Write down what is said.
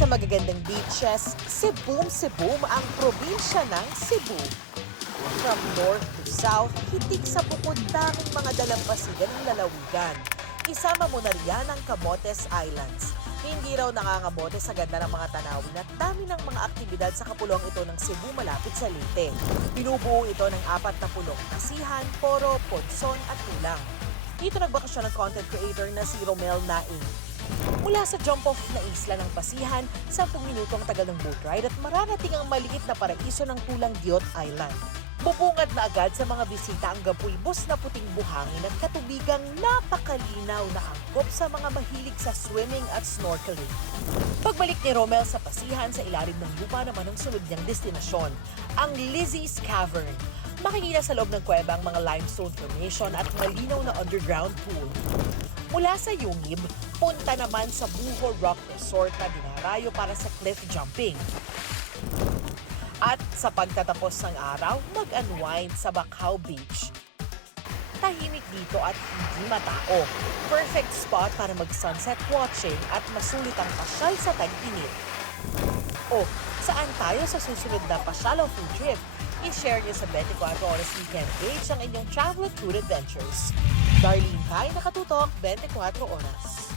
sa magagandang beaches, Cebu ang probinsya ng Cebu. From north to south, hitik sa bukod daming mga dalampasigan ng lalawigan. Isama mo na riyan ang Camotes Islands. Hindi raw nangangamote sa ganda ng mga tanawin at dami ng mga aktibidad sa kapulong ito ng Cebu malapit sa Leyte. Binubuo ito ng 4 na pulong, Nasihan, Poro, Ponson at Tulang. Dito nagbakasyon ang content creator na si Romel Naing. Mula sa jump-off na isla ng Pasihan, 10 minuto ang tagal ng boat ride at mararating ang maliit na paraiso ng Tulang Diot Island. Bubungad na agad sa mga bisita ang gapulbos na puting buhangin at katubigang napakalinaw na angkop sa mga mahilig sa swimming at snorkeling. Pagbalik ni Romel sa Pasihan, sa ilalim ng lupa naman ang sunod niyang destinasyon, ang Lizzie's Cavern. Makikita sa loob ng kuweba ang mga limestone formation at malinaw na underground pool. Mula sa Yungib, punta naman sa Buho Rock Resort na dinarayo para sa cliff jumping. At sa pagtatapos ng araw, mag-unwind sa Bacau Beach. Tahimik dito at hindi matao. Perfect spot para mag-sunset watching at masulit ang pasyal sa tag-init. O, saan tayo sa susunod na pasyal o food trip? I-share niyo sa 24 Oras Weekend page ang inyong travel at food adventures. Darlene Kai, nakatutok 24 Oras.